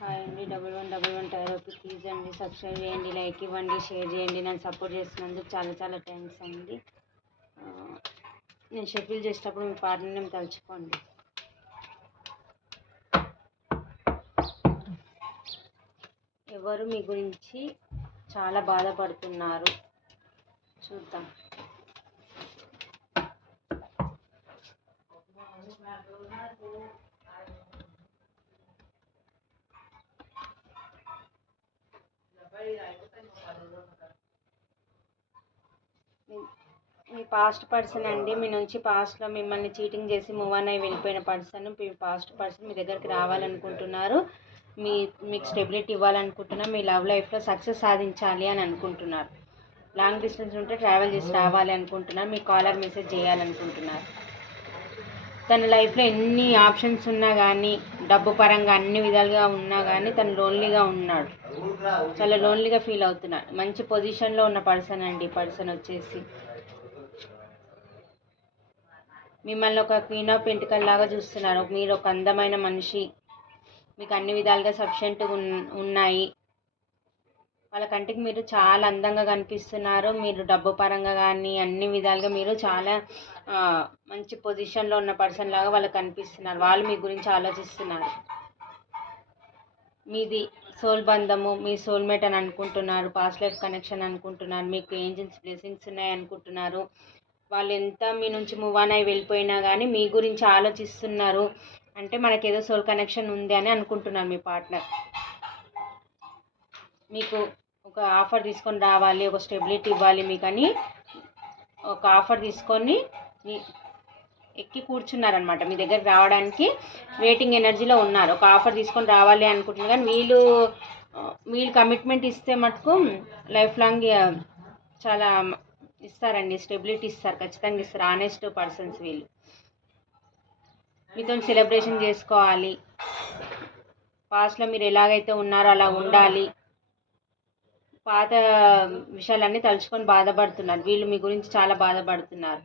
Hi అండి double one double one టైరోకి please అండి సబ్స్క్రైబ్ చేయండి లైక్ ఇవ్వండి షేర్ చేయండి నన్ను సపోర్ట్ చేస్తున్నందుకు చాలా చాలా థ్యాంక్స్ అండి. నేను షెడ్యూల్ చేసేటప్పుడు మీ పార్ట్నర్ని తలుచుకోండి ఎవరు మీ గురించి చాలా బాధపడుతున్నారు? చూద్దాం. మీ- మీ పాస్ట్ పర్సన్ అండి. మీ నుంచి పాస్ట్లో మిమ్మల్ని చీటింగ్ చేసి మూవ్ ఆన్ అయి వెళ్ళిపోయిన పర్సన్ మీ పాస్ట్ పర్సన్ మీ దగ్గరికి రావాలనుకుంటున్నారు. మీ మీకు స్టెబిలిటీ ఇవ్వాలనుకుంటున్నారు. మీ లవ్ లైఫ్లో సక్సెస్ సాధించాలి అని అనుకుంటున్నారు. లాంగ్ డిస్టెన్స్ ఉంటే ట్రావెల్ చేసి రావాలి అనుకుంటున్నారు. మీ కాలర్ మెసేజ్ చేయాలనుకుంటున్నారు. తన లైఫ్లో ఎన్ని ఆప్షన్స్ ఉన్నా కానీ డబ్బు పరంగా అన్ని విధాలుగా ఉన్నా కానీ తను లోన్లీగా ఉన్నాడు. చాలా లోన్లీగా ఫీల్ అవుతున్నాడు మంచి పొజిషన్లో ఉన్న పర్సన్ అండి పర్సన్ వచ్చేసి. మిమ్మల్ని ఒక క్వీన్ ఆఫ్ పెంటికల్ లాగా చూస్తున్నారు. మీరు ఒక అందమైన మనిషి. మీకు అన్ని విధాలుగా సఫిషియెంట్ ఉన్నాయి. వాళ్ళ కంటికి మీరు చాలా అందంగా కనిపిస్తున్నారు. మీరు డబ్బు పరంగా కానీ అన్ని విధాలుగా మీరు చాలా మంచి పొజిషన్లో ఉన్న పర్సన్ లాగా వాళ్ళకి కనిపిస్తున్నారు. వాళ్ళు మీ గురించి ఆలోచిస్తున్నారు. మీది సోల్ బంధము మీ సోల్మేట్ అని అనుకుంటున్నారు పాస్ట్ లైఫ్ కనెక్షన్ అనుకుంటున్నారు మీకు ఏంజల్స్ బ్లెస్సింగ్స్ ఉన్నాయి అనుకుంటున్నారు. వాళ్ళు ఎంత మీ నుంచి మూవ్ ఆన్ అయి వెళ్ళిపోయినా కానీ మీ గురించి ఆలోచిస్తున్నారు. అంటే మనకేదో సోల్ కనెక్షన్ ఉంది అని అనుకుంటున్నారు మీ పార్ట్నర్ మీకు ఒక ఆఫర్ తీసుకొని రావాలి ఒక స్టెబిలిటీ ఇవ్వాలి మీకు అని ఒక ఆఫర్ తీసుకొని మీ ఎక్కి కూర్చున్నారనమాట మీ దగ్గర రావడానికి వెయిటింగ్ ఎనర్జీలో ఉన్నారు. ఒక ఆఫర్ తీసుకొని రావాలి అనుకుంటున్నారు. కానీ వీళ్ళు వీళ్ళు కమిట్మెంట్ ఇస్తే మటుకు లైఫ్ లాంగ్ చాలా ఇస్తారండి. స్టెబిలిటీ ఇస్తారు. ఖచ్చితంగా ఇస్తారు. ఆనెస్ట్ పర్సన్స్ వీళ్ళు. మీతో సెలబ్రేషన్ చేసుకోవాలి. పాస్ట్లో మీరు ఎలాగైతే ఉన్నారో అలా ఉండాలి. పాత విషయాలన్నీ తలుచుకొని బాధపడుతున్నారు. వీళ్ళు మీ గురించి చాలా బాధపడుతున్నారు.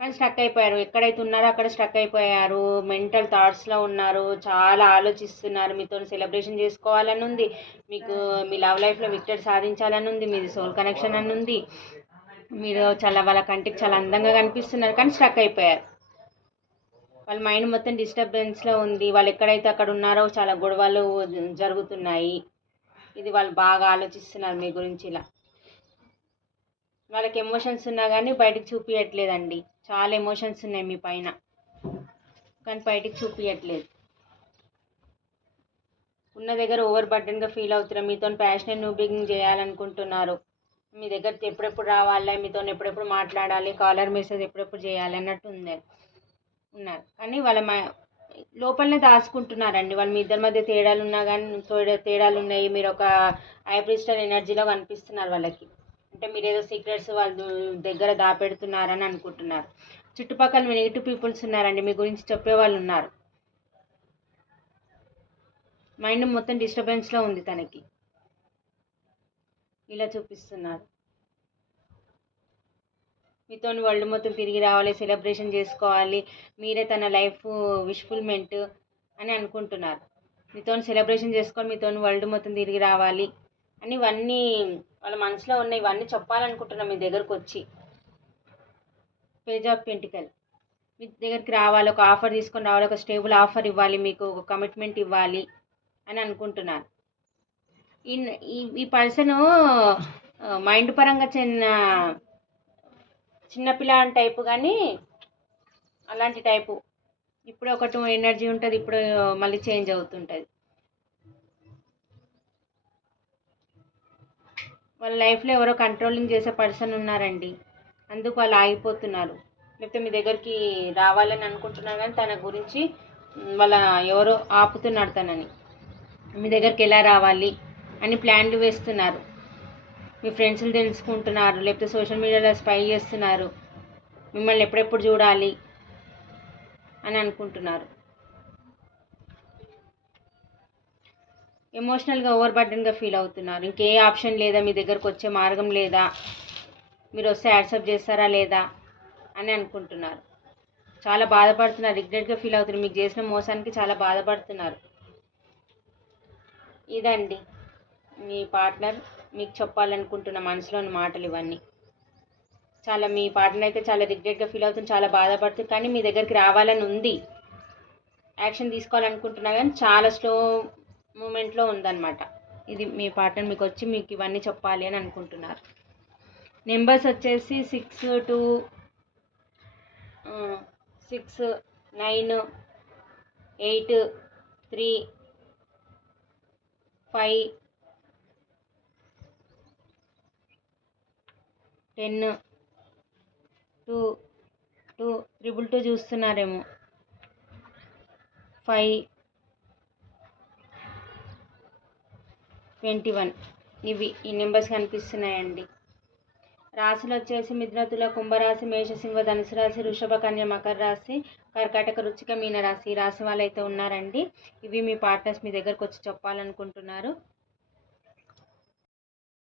కానీ స్టక్ అయిపోయారు. ఎక్కడైతే ఉన్నారో అక్కడ స్టక్ అయిపోయారు. మెంటల్ థాట్స్లో ఉన్నారు. చాలా ఆలోచిస్తున్నారు. మీతో సెలబ్రేషన్ చేసుకోవాలని ఉంది. మీకు మీ లవ్ లైఫ్లో విక్టరీ సాధించాలని ఉంది. మీది సోల్ కనెక్షన్ అని ఉంది. మీరు చాలా వాళ్ళ కంటికి చాలా అందంగా కనిపిస్తున్నారు. కానీ స్టక్ అయిపోయారు. వాళ్ళ మైండ్ మొత్తం డిస్టర్బెన్స్లో ఉంది. వాళ్ళు ఎక్కడైతే అక్కడ ఉన్నారో చాలా గొడవలు జరుగుతున్నాయి. ఇది వాళ్ళు బాగా ఆలోచిస్తున్నారు మీ గురించి ఇలా. వాళ్ళకి ఎమోషన్స్ ఉన్నా కానీ బయటకు చూపించట్లేదండి చాలా ఎమోషన్స్ ఉన్నాయి మీ పైన. కానీ బయటికి చూపించట్లేదు ఉన్న దగ్గర ఓవర్ బర్డన్గా ఫీల్ అవుతున్నారు మీతో ప్యాషనెట్ న్యూబింగ్ చేయాలనుకుంటున్నారు. మీ దగ్గర ఎప్పుడెప్పుడు రావాలి? మీతో ఎప్పుడెప్పుడు మాట్లాడాలి? కాలర్ మెసేజ్ ఎప్పుడెప్పుడు చేయాలి? అన్నట్టు ఉంది ఉన్నారు. కానీ వాళ్ళ లోపలనే దాచుకుంటున్నారండి. వాళ్ళు మీ ఇద్దరి మధ్య తేడాలు ఉన్నా కానీ తేడా తేడాలు ఉన్నాయి మీరు ఒక హైబ్రిస్టల్ ఎనర్జీలో కనిపిస్తున్నారు వాళ్ళకి. అంటే మీరు ఏదో సీక్రెట్స్ వాళ్ళ దగ్గర దాపెడుతున్నారని అనుకుంటున్నారు. చుట్టుపక్కల నెగిటివ్ పీపుల్స్ ఉన్నారండి మీ గురించి చెప్పే వాళ్ళు ఉన్నారు. మైండ్ మొత్తం డిస్టర్బెన్స్లో ఉంది తనకి. ఇలా చూపిస్తున్నారు. మీతో వరల్డ్ మొత్తం తిరిగి రావాలి సెలబ్రేషన్ చేసుకోవాలి మీరే తన లైఫ్ విష్ఫుల్మెంట్ అని అనుకుంటున్నారు. మీతో సెలబ్రేషన్ చేసుకొని మీతో వరల్డ్ మొత్తం తిరిగి రావాలి. అని ఇవన్నీ వాళ్ళ మనసులో ఉన్న ఇవన్నీ చెప్పాలనుకుంటున్నాం మీ దగ్గరకు వచ్చి. Page of pentacle. మీ దగ్గరికి రావాలి ఒక ఆఫర్ తీసుకొని రావాలి ఒక స్టేబుల్ ఆఫర్ ఇవ్వాలి మీకు ఒక కమిట్మెంట్ ఇవ్వాలి అని అనుకుంటున్నారు. ఈ ఈ- పర్సను పర్సన్ మైండ్ పరంగా చిన్న చిన్నపిల్ల టైపు కానీ అలాంటి టైపు. ఇప్పుడు ఒకటి ఎనర్జీ ఉంటుంది ఇప్పుడు మళ్ళీ చేంజ్ అవుతుంటుంది. వాళ్ళ లైఫ్లో ఎవరో కంట్రోలింగ్ చేసే పర్సన్ ఉన్నారండి. అందుకు వాళ్ళు ఆగిపోతున్నారు. లేకపోతే మీ దగ్గరికి రావాలని అనుకుంటున్నారు కానీ తన గురించి వాళ్ళ ఎవరో ఆపుతున్నాడు తనని. మీ దగ్గరికి ఎలా రావాలి అని ప్లాన్లు వేస్తున్నారు. మీ ఫ్రెండ్స్ని తెలుసుకుంటున్నారు. లేకపోతే సోషల్ మీడియాలో స్పై చేస్తున్నారు. మిమ్మల్ని ఎప్పుడెప్పుడు చూడాలి అని అనుకుంటున్నారు. ఎమోషనల్గా ఓవర్ బర్డన్గా ఫీల్ అవుతున్నారు. ఇంకే ఆప్షన్ లేదా? మీ దగ్గరకు వచ్చే మార్గం లేదా? మీరు వస్తే యాక్సెప్ట్ చేస్తారా లేదా? అని అనుకుంటున్నారు. చాలా బాధపడుతున్నారు. రిగ్రెట్గా ఫీల్ అవుతున్నారు. మీకు చేసిన మోసానికి చాలా బాధపడుతున్నారు. ఇదండి మీ పార్ట్నర్ మీకు చెప్పాలనుకుంటున్న మనసులోని మాటలు ఇవన్నీ. చాలా మీ పార్ట్నర్ అయితే చాలా రిగ్రెట్గా ఫీల్ అవుతుంది చాలా బాధపడుతుంది కానీ మీ దగ్గరికి రావాలని ఉంది. యాక్షన్ తీసుకోవాలనుకుంటున్నా కానీ చాలా స్లో మూమెంట్లో ఉందన్నమాట. ఇది మీ పార్ట్నర్ మీకు వచ్చి మీకు ఇవన్నీ చెప్పాలి అని అనుకుంటున్నారు. నెంబర్స్ వచ్చేసి six two six nine eight three five ten two two triple two చూస్తున్నారేమో. Five twenty one. ఇవి ఈ నెంబర్స్ కనిపిస్తున్నాయండి. రాశులు వచ్చేసి మిథునతుల కుంభరాశి మేషసింహ ధనుసు రాశి వృషభ కన్య మకర రాశి కర్కాటక రుచిక మీన రాశి ఈ రాశి వాళ్ళైతే ఉన్నారండి. ఇవి మీ పార్ట్నర్స్ మీ దగ్గరకు వచ్చి చెప్పాలనుకుంటున్నారు.